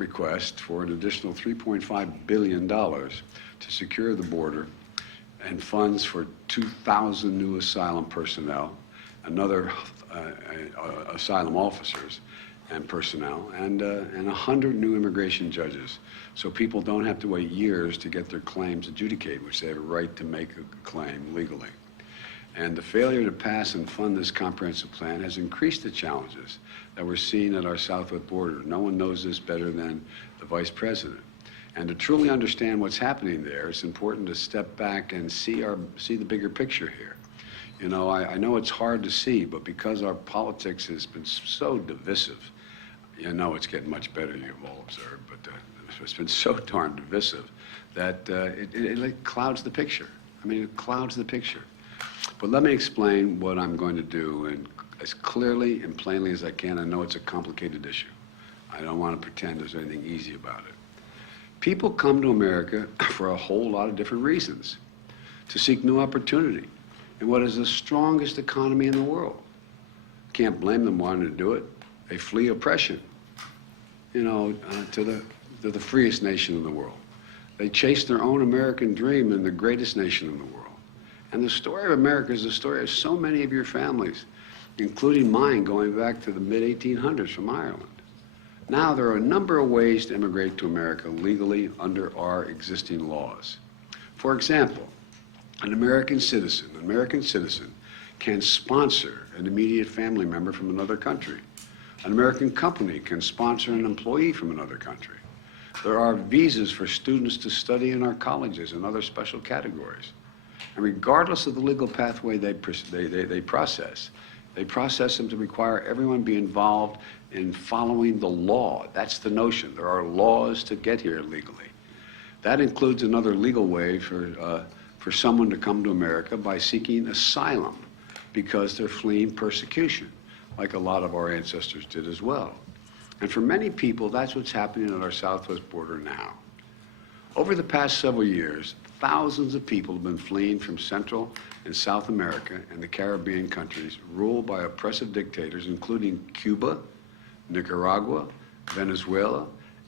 request for an additional $3.5 billion to secure the border and funds for 2,000 new asylum personnel, another asylum officers and personnel, and 100 new immigration judges, so people don't have to wait years to get their claims adjudicated, which they have a right to make a claim legally. And the failure to pass and fund this comprehensive plan has increased the challenges that we're seeing at our southwest border. No one knows this better than the Vice President. And to truly understand what's happening there, it's important to step back and see the bigger picture here. You know, I know it's hard to see, but because our politics has been so divisive, you know it's getting much better, you've all observed, but it's been so darn divisive that it like clouds the picture. I mean, it clouds the picture. But let me explain what I'm going to do and as clearly and plainly as I can. I know it's a complicated issue. I don't want to pretend there's anything easy about it. People come to America for a whole lot of different reasons, to seek new opportunity in what is the strongest economy in the world. Can't blame them wanting to do it. They flee oppression, you know, to the freest nation in the world. They chase their own American dream in the greatest nation in the world. And the story of America is the story of so many of your families, including mine, going back to the mid-1800s from Ireland. Now, there are a number of ways to immigrate to America legally under our existing laws. For example, an American citizen can sponsor an immediate family member from another country. An American company can sponsor an employee from another country. There are visas for students to study in our colleges and other special categories. And regardless of the legal pathway they process them to require everyone be involved in following the law. That's the notion. There are laws to get here legally. That includes another legal way for someone to come to America by seeking asylum because they're fleeing persecution, like a lot of our ancestors did as well. And for many people, that's what's happening at our southwest border now. Over the past several years, thousands of people have been fleeing from Central and South America and the Caribbean countries ruled by oppressive dictators, including Cuba, Nicaragua, Venezuela,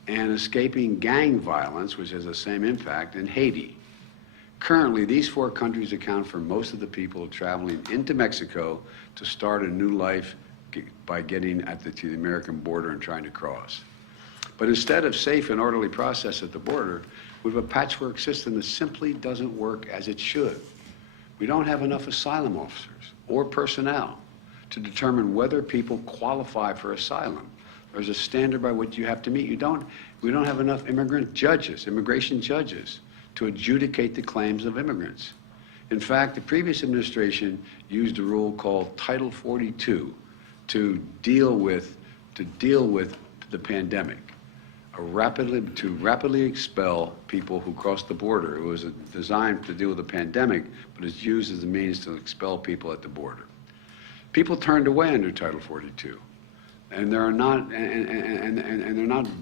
and escaping gang violence, which has the same impact, in Haiti. Currently, these four countries account for most of the people traveling into Mexico to start a new life by getting to the American border and trying to cross. But instead of safe and orderly process at the border, we have a patchwork system that simply doesn't work as it should. We don't have enough asylum officers or personnel to determine whether people qualify for asylum. There's a standard by which you have to meet. We don't have enough immigration judges, to adjudicate the claims of immigrants. In fact, the previous administration used a rule called Title 42 to deal with the pandemic. To rapidly expel people who crossed the border. It was designed to deal with the pandemic, but it's used as a means to expel people at the border. People turned away under Title 42, and they're not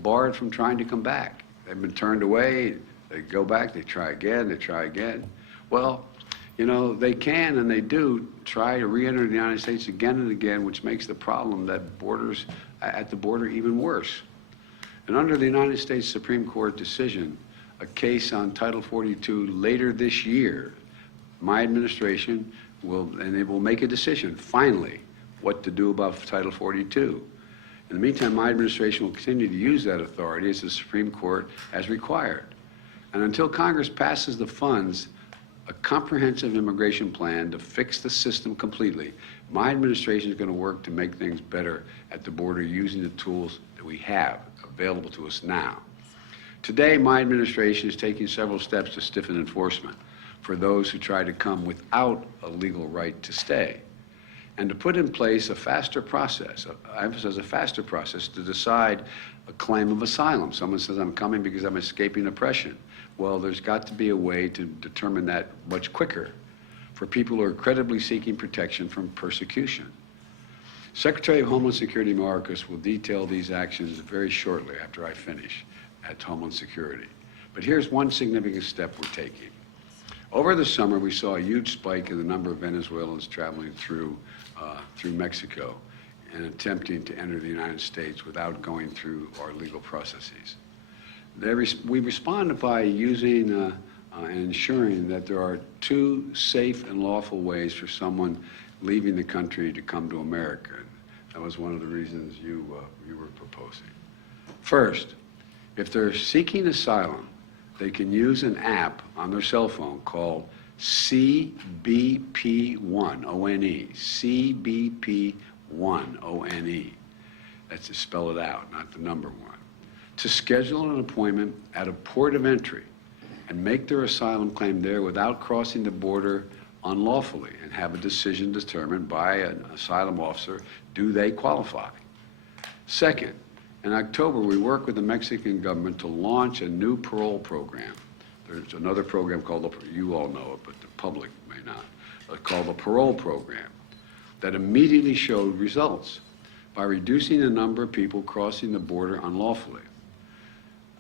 barred from trying to come back. They've been turned away. They go back. They try again. They try again. Well, you know, they can and they do try to re-enter the United States again and again, which makes the problem at the border even worse. And under the United States Supreme Court decision, a case on Title 42 later this year, my administration will make a decision, finally, what to do about Title 42. In the meantime, my administration will continue to use that authority as the Supreme Court has required. And until Congress passes the funds, a comprehensive immigration plan to fix the system completely, my administration is going to work to make things better at the border using the tools that we have available to us now. Today, my administration is taking several steps to stiffen enforcement for those who try to come without a legal right to stay, and to put in place a faster process, I emphasize a faster process, to decide a claim of asylum. Someone says, I'm coming because I'm escaping oppression. Well, there's got to be a way to determine that much quicker for people who are credibly seeking protection from persecution. Secretary of Homeland Security Mayorkas will detail these actions very shortly after I finish at Homeland Security. But here's one significant step we're taking. Over the summer, we saw a huge spike in the number of Venezuelans traveling through Mexico in attempting to enter the United States without going through our legal processes. We respond by using and ensuring that there are two safe and lawful ways for someone leaving the country to come to America. That was one of the reasons you were proposing. First, if they're seeking asylum, they can use an app on their cell phone called CBP1, O-N-E, CBP1, O-N-E. That's to spell it out, not the number one. To schedule an appointment at a port of entry and make their asylum claim there without crossing the border unlawfully and have a decision determined by an asylum officer, do they qualify? Second, in October, we worked with the Mexican government to launch a new parole program. There's another program called, you all know it, but the public may not, called the parole program that immediately showed results by reducing the number of people crossing the border unlawfully.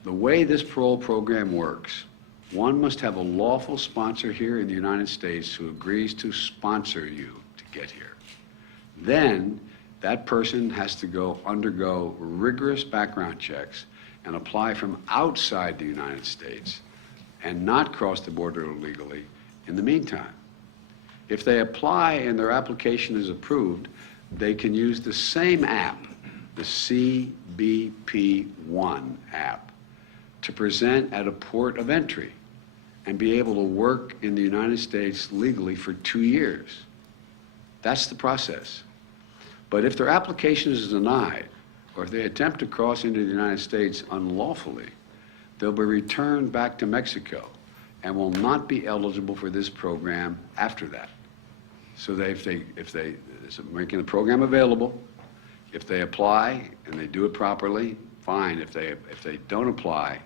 The way this parole program works, one must have a lawful sponsor here in the United States who agrees to sponsor you to get here. Then, that person has to undergo rigorous background checks and apply from outside the United States and not cross the border illegally in the meantime. If they apply and their application is approved, they can use the same app, the CBP1 app, to present at a port of entry and be able to work in the United States legally for 2 years. That's the process. But if their application is denied, or if they attempt to cross into the United States unlawfully, they'll be returned back to Mexico and will not be eligible for this program after that. So if they making the program available, if they apply and they do it properly, fine. If they don't apply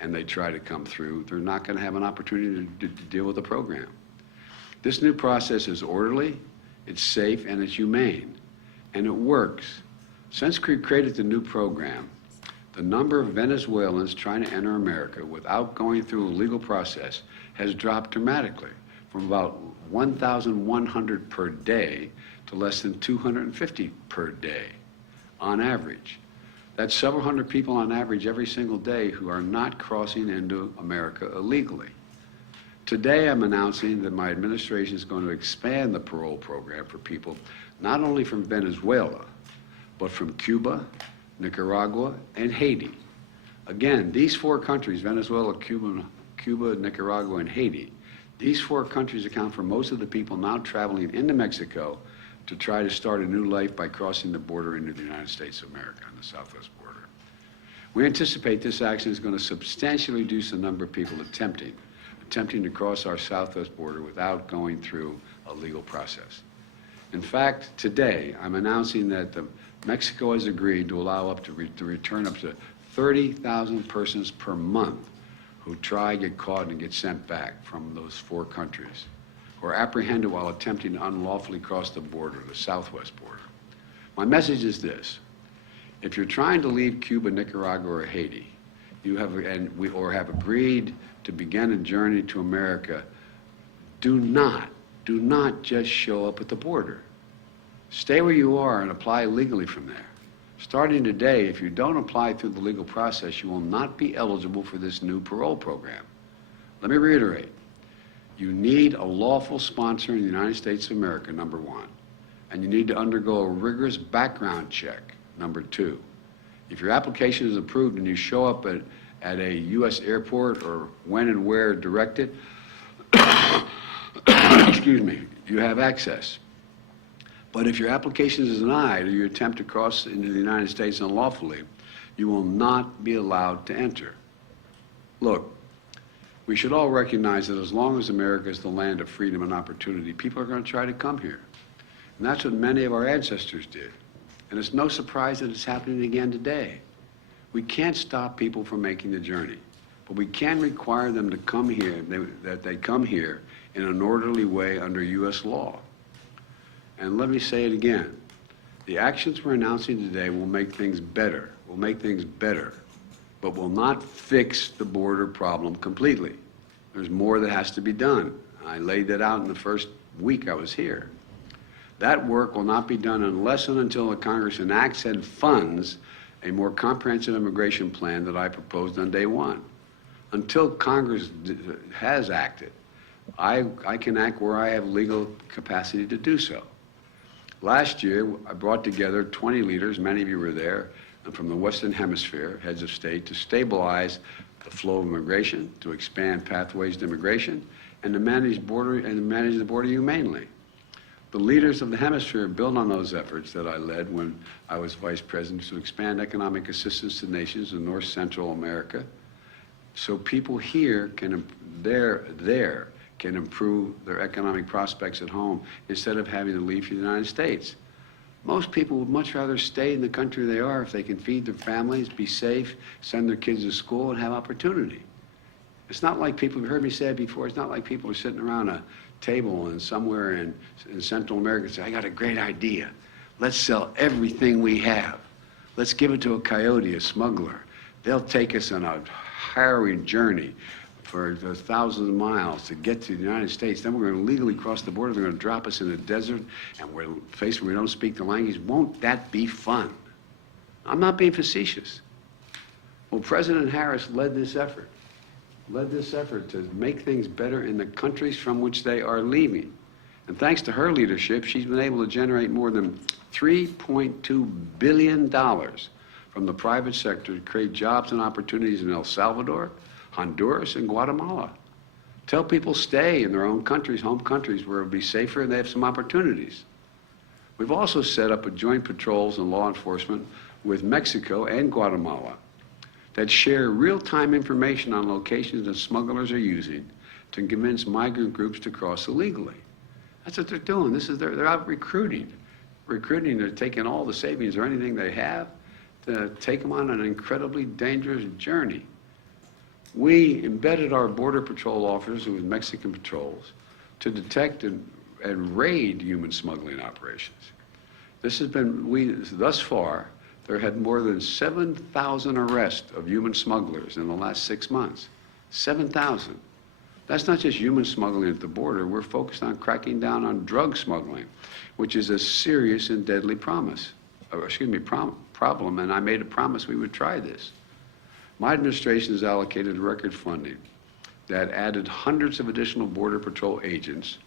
and they try to come through, they're not going to have an opportunity to deal with the program. This new process is orderly, it's safe, and it's humane. And it works. Since we created the new program, the number of Venezuelans trying to enter America without going through a legal process has dropped dramatically from about 1,100 per day to less than 250 per day on average. That's several hundred people on average every single day who are not crossing into America illegally. Today I'm announcing that my administration is going to expand the parole program for people not only from Venezuela, but from Cuba, Nicaragua, and Haiti. Again, these four countries, Venezuela, Cuba, Nicaragua, and Haiti, these four countries account for most of the people now traveling into Mexico to try to start a new life by crossing the border into the United States of America on the southwest border. We anticipate this action is going to substantially reduce the number of people attempting to cross our southwest border without going through a legal process. In fact, today, I'm announcing that Mexico has agreed to allow to return up to 30,000 persons per month who try, get caught, and get sent back from those four countries, who are apprehended while attempting to unlawfully cross the border, the southwest border. My message is this: if you're trying to leave Cuba, Nicaragua, or Haiti, or have agreed to begin a journey to America, do not just show up at the border. Stay where you are and apply legally from there. Starting today, if you don't apply through the legal process, you will not be eligible for this new parole program. Let me reiterate. You need a lawful sponsor in the United States of America, number one. And you need to undergo a rigorous background check, number two. If your application is approved and you show up at a U.S. airport or when and where directed, excuse me, you have access. But if your application is denied or you attempt to cross into the United States unlawfully, you will not be allowed to enter. Look, we should all recognize that as long as America is the land of freedom and opportunity, people are going to try to come here. And that's what many of our ancestors did. And it's no surprise that it's happening again today. We can't stop people from making the journey, but we can require them to come here, that they come here in an orderly way under U.S. law. And let me say it again. The actions we're announcing today will make things better, but will not fix the border problem completely. There's more that has to be done. I laid that out in the first week I was here. That work will not be done unless and until the Congress enacts and funds a more comprehensive immigration plan that I proposed on day one. Until Congress has acted, I can act where I have legal capacity to do so. Last year, I brought together 20 leaders, many of you were there, and from the Western Hemisphere, heads of state, to stabilize the flow of immigration, to expand pathways to immigration, and to manage the border humanely. The leaders of the hemisphere built on those efforts that I led when I was vice president to expand economic assistance to nations in North Central America, so people here can improve their economic prospects at home instead of having to leave for the United States. Most people would much rather stay in the country they are if they can feed their families, be safe, send their kids to school, and have opportunity. It's not like people, you've heard me say it before, it's not like people are sitting around a table and somewhere in Central America and say, I got a great idea. Let's sell everything we have. Let's give it to a coyote, a smuggler. They'll take us on a harrowing journey for thousands of miles to get to the United States. Then we're going to legally cross the border. They're going to drop us in the desert, and we're faced where we don't speak the language. Won't that be fun? I'm not being facetious. Well, President Harris led this effort to make things better in the countries from which they are leaving. And thanks to her leadership, she's been able to generate more than $3.2 billion from the private sector to create jobs and opportunities in El Salvador, Honduras, and Guatemala. Tell people stay in their own countries, home countries, where it'll be safer and they have some opportunities. We've also set up a joint patrols and law enforcement with Mexico and Guatemala that share real-time information on locations that smugglers are using to convince migrant groups to cross illegally. That's what they're doing. They're out recruiting. They're taking all the savings or anything they have to take them on an incredibly dangerous journey. We embedded our Border Patrol officers with Mexican patrols to detect and raid human smuggling operations. This has been, thus far, there had more than 7,000 arrests of human smugglers in the last 6 months. 7,000. That's not just human smuggling at the border. We're focused on cracking down on drug smuggling, which is a serious and deadly problem, and I made a promise we would try this. My administration has allocated record funding that added hundreds of additional Border Patrol agents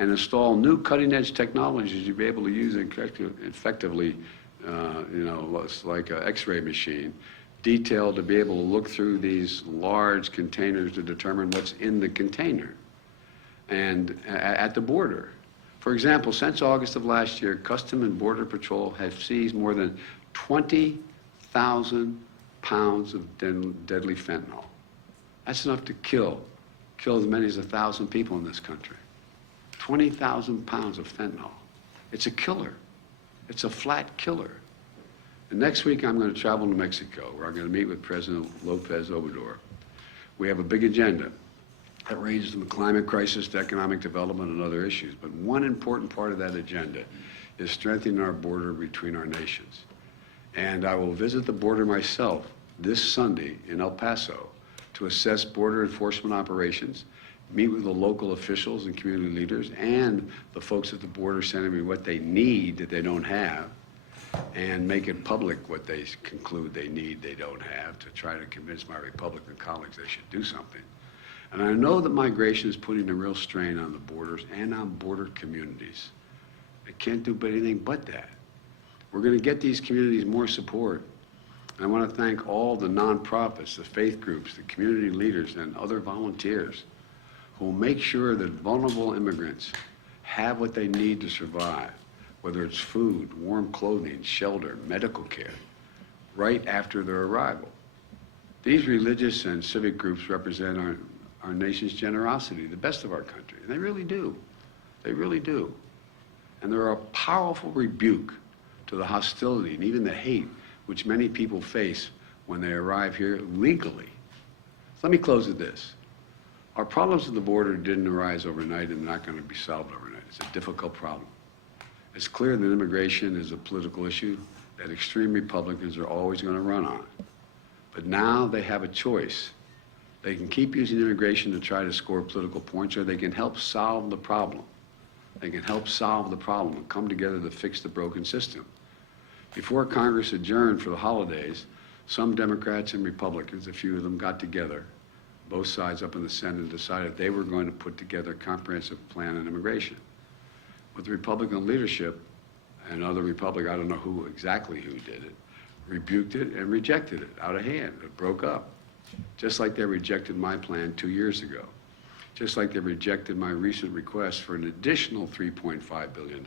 and installed new cutting-edge technologies to be able to use effectively, it's like an X-ray machine, detailed to be able to look through these large containers to determine what's in the container and at the border. For example, since August of last year, Customs and Border Patrol have seized more than 20,000 pounds of deadly fentanyl. That's enough to kill as many as 1,000 people in this country. 20,000 pounds of fentanyl. It's a killer. It's a flat killer. And next week I'm going to travel to Mexico, where I'm going to meet with President López Obrador. We have a big agenda that ranges from the climate crisis to economic development and other issues. But one important part of that agenda is strengthening our border between our nations. And I will visit the border myself this Sunday in El Paso to assess border enforcement operations, meet with the local officials and community leaders and the folks at the border sending me what they need that they don't have, and make it public what they conclude they need they don't have to try to convince my Republican colleagues they should do something. And I know that migration is putting a real strain on the borders and on border communities. They can't do anything but that. We're going to get these communities more support. And I want to thank all the nonprofits, the faith groups, the community leaders, and other volunteers who will make sure that vulnerable immigrants have what they need to survive, whether it's food, warm clothing, shelter, medical care, right after their arrival. These religious and civic groups represent our nation's generosity, the best of our country. And they really do. They really do. And they're a powerful rebuke to the hostility and even the hate which many people face when they arrive here legally. So let me close with this. Our problems at the border didn't arise overnight and they're not going to be solved overnight. It's a difficult problem. It's clear that immigration is a political issue that extreme Republicans are always going to run on. But now they have a choice. They can keep using immigration to try to score political points, or they can help solve the problem. They can help solve the problem and come together to fix the broken system. Before Congress adjourned for the holidays, some Democrats and Republicans, a few of them, got together, both sides up in the Senate, and decided they were going to put together a comprehensive plan on immigration. But the Republican leadership and other Republicans, I don't know who exactly did it, rebuked it and rejected it out of hand. It broke up. Just like they rejected my plan 2 years ago. Just like they rejected my recent request for an additional $3.5 billion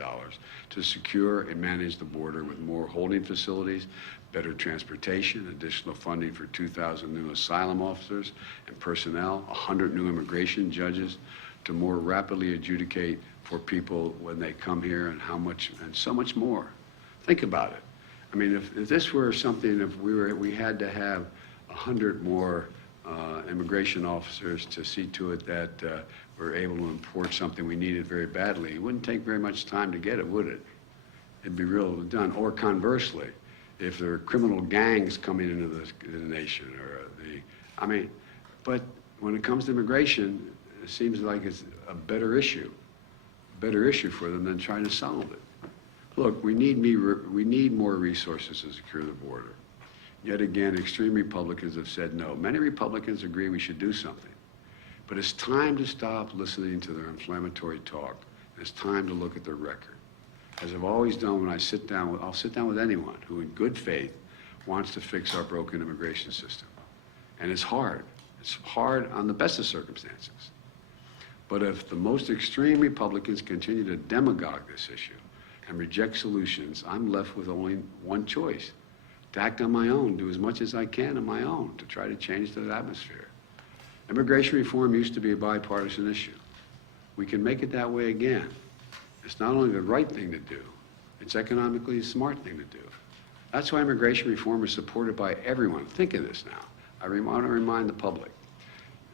to secure and manage the border with more holding facilities, better transportation, additional funding for 2,000 new asylum officers and personnel, 100 new immigration judges to more rapidly adjudicate for people when they come here, and how much, and so much more. Think about it. I mean, if this were something, if we had to have 100 more immigration officers to see to it that we're able to import something we needed very badly, it wouldn't take very much time to get it, would it? It'd be real done. Or conversely, if there are criminal gangs coming into the nation, or I mean, but when it comes to immigration, it seems like it's a better issue for them than trying to solve it. Look, we need more resources to secure the border. Yet again, extreme Republicans have said no. Many Republicans agree we should do something. But it's time to stop listening to their inflammatory talk. It's time to look at their record. As I've always done when I'll sit down with anyone who in good faith wants to fix our broken immigration system. And it's hard. It's hard on the best of circumstances. But if the most extreme Republicans continue to demagogue this issue and reject solutions, I'm left with only one choice: to act on my own, do as much as I can on my own to try to change that atmosphere. Immigration reform used to be a bipartisan issue. We can make it that way again. It's not only the right thing to do, it's economically the smart thing to do. That's why immigration reform is supported by everyone. Think of this now. I want to remind the public.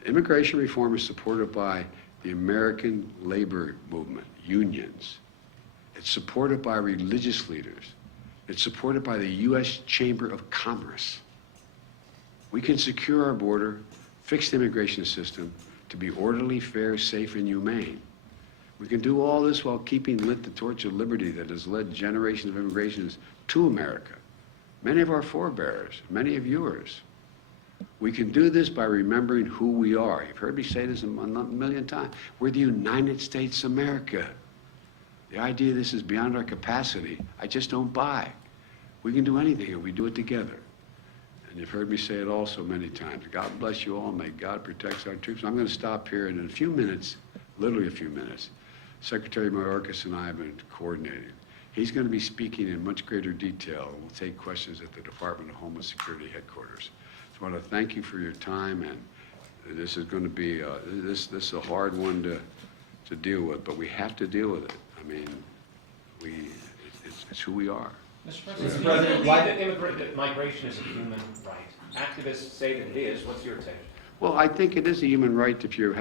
Immigration reform is supported by the American labor movement, unions. It's supported by religious leaders. It's supported by the U.S. Chamber of Commerce. We can secure our border, fix the immigration system to be orderly, fair, safe, and humane. We can do all this while keeping lit the torch of liberty that has led generations of immigrants to America. Many of our forebears, many of yours. We can do this by remembering who we are. You've heard me say this a million times. We're the United States of America. The idea of this is beyond our capacity, I just don't buy. We can do anything if we do it together. And you've heard me say it also many times. God bless you all. May God protect our troops. I'm going to stop here, and in a few minutes, literally a few minutes, Secretary Mayorkas and I have been coordinating. He's going to be speaking in much greater detail. We'll take questions at the Department of Homeland Security headquarters. So I want to thank you for your time, and this is going to be this is a hard one to deal with, but we have to deal with it. I mean, it's who we are. Mr. President, do you believe that migration is a human right? Activists say that it is. What's your take? Well, I think it is a human right if your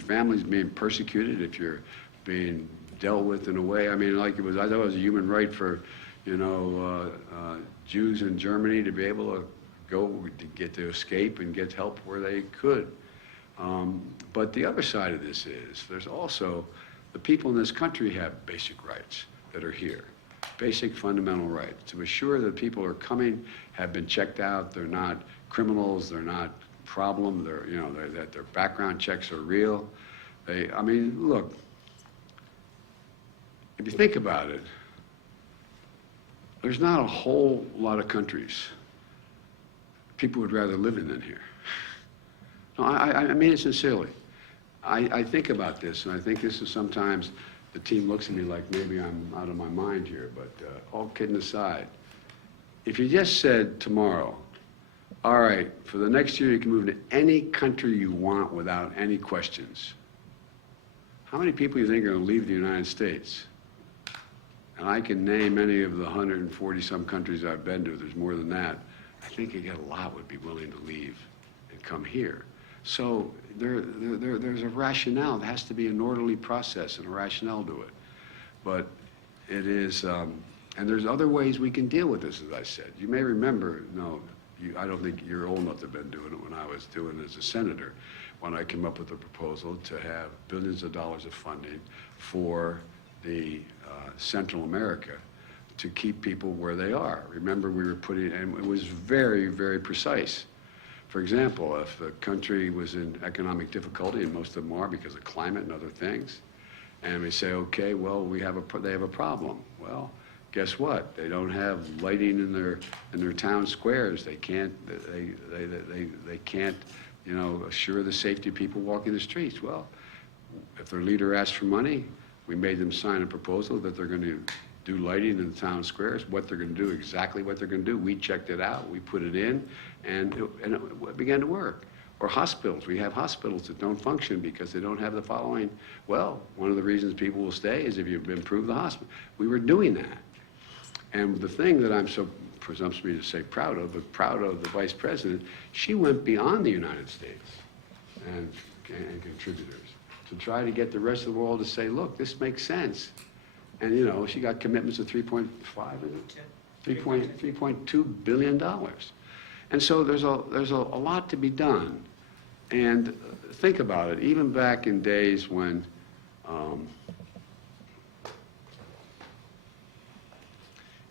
family's being persecuted, if you're being dealt with in a way. I mean, like I thought it was a human right for, Jews in Germany to be able to get to escape and get help where they could. But the other side of this is there's also the people in this country have basic rights that are here. Basic fundamental rights to assure that people who are coming have been checked out. They're not criminals. They're not problem. That their background checks are real. I mean, look. If you think about it, there's not a whole lot of countries people would rather live in than here. No, I mean it sincerely. I think about this, and I think this is sometimes. The team looks at me like maybe I'm out of my mind here, but all kidding aside, if you just said tomorrow, all right, for the next year you can move to any country you want without any questions, how many people do you think are going to leave the United States? And I can name any of the 140-some countries I've been to. There's more than that. I think a lot would be willing to leave and come here. So there's a rationale. There has to be an orderly process and a rationale to it. But it is, and there's other ways we can deal with this, as I said. You may remember, I don't think you're old enough to have been doing it when I was doing as a senator, when I came up with a proposal to have billions of dollars of funding for the Central America to keep people where they are. Remember, we were putting, and it was very, very precise. For example, if the country was in economic difficulty, and most of them are because of climate and other things, and we say, okay, well, they have a problem. Well, guess what? They don't have lighting in their town squares. They can't you know, assure the safety of people walking the streets. Well, if their leader asked for money, we made them sign a proposal that they're going to do lighting in the town squares, what they're going to do, exactly what they're going to do. We checked it out, we put it in, and it began to work. Or hospitals. We have hospitals that don't function because they don't have the following. Well, one of the reasons people will stay is if you improve the hospital. We were doing that. And the thing that I'm so presumptuous to say proud of, but proud of the Vice President, she went beyond the United States and contributors to try to get the rest of the world to say, look, this makes sense. And, you know, she got commitments of $3.2 billion. And so there's a lot to be done. And think about it, even back in days when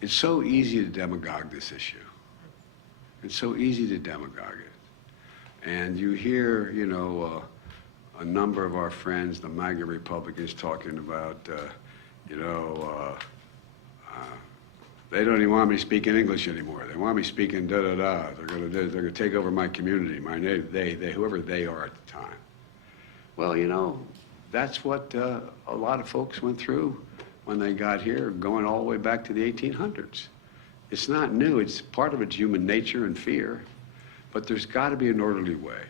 it's so easy to demagogue this issue. It's so easy to demagogue it. And you hear, you know, a number of our friends, the MAGA Republicans, talking about, you know, they don't even want me speaking English anymore. They want me speaking da-da-da. They're gonna take over my community, my name, they, whoever they are at the time. Well, you know, that's what a lot of folks went through when they got here, going all the way back to the 1800s. It's not new. It's part of it's human nature and fear, but there's got to be an orderly way.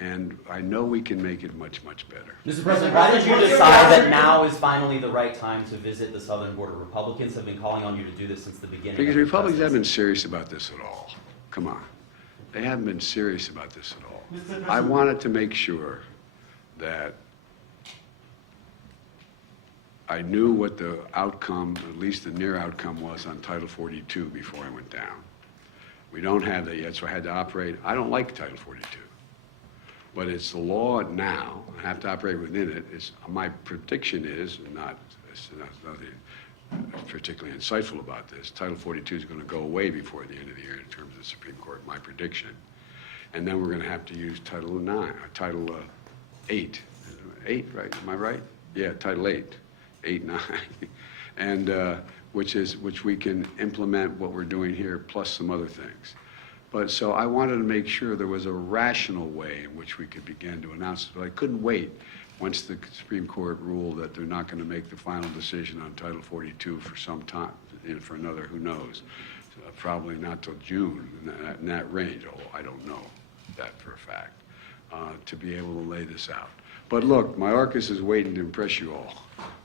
And I know we can make it much, much better. Mr. President, why did you decide that now is finally the right time to visit the southern border? Republicans have been calling on you to do this since the beginning. Because Republicans haven't been serious about this at all. Come on. They haven't been serious about this at all. I wanted to make sure that I knew what the outcome, at least the near outcome, was on Title 42 before I went down. We don't have that yet, so I had to operate. I don't like Title 42. But it's the law now. I have to operate within it. My prediction is, it's nothing particularly insightful about this, Title 42 is going to go away before the end of the year in terms of the Supreme Court, my prediction. And then we're going to have to use Title 8. 8, right? Am I right? Yeah, Title 8. 8, 9. And which we can implement what we're doing here, plus some other things. But so I wanted to make sure there was a rational way in which we could begin to announce it. But I couldn't wait once the Supreme Court ruled that they're not going to make the final decision on Title 42 for some time, for another, who knows, probably not till June, in that range, although I don't know that for a fact, to be able to lay this out. But look, my Arcus is waiting to impress you all.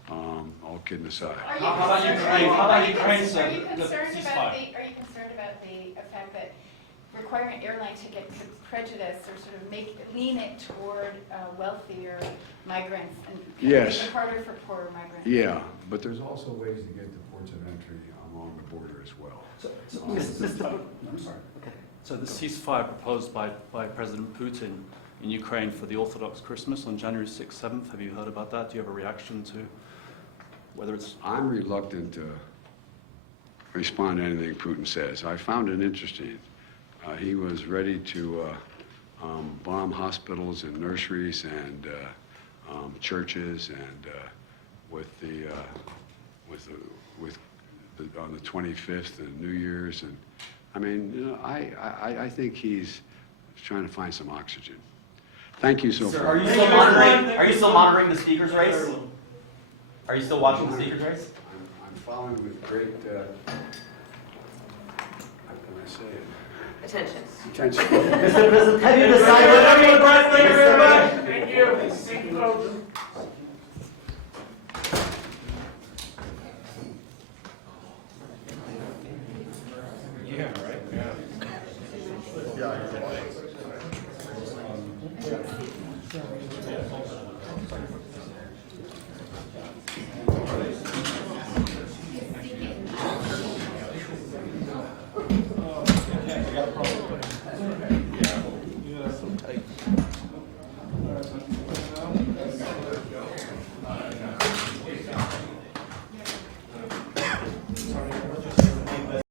All kidding aside. How about Ukraine? How about Ukraine, sir? Are you concerned about the fact that requiring airlines to get prejudice or sort of lean it toward wealthier migrants and Yes. make it harder for poorer migrants? Yeah, but there's also ways to get to ports of entry along the border as well. I'm sorry. Okay. So the ceasefire proposed by President Putin in Ukraine for the Orthodox Christmas on January 6th, 7th, have you heard about that? Do you have a reaction to whether it's... I'm reluctant to respond to anything Putin says. I found it interesting. He was ready to bomb hospitals and nurseries and churches, and on the 25th and New Year's, and I mean, you know, I think he's trying to find some oxygen. Thank you so Sir, far. are you still monitoring the speaker's race? Are you still watching the speaker's race? I'm following with great, how can I say it? Attention. Attention. Mr. President, have you decided? Thank you very much. Thank you.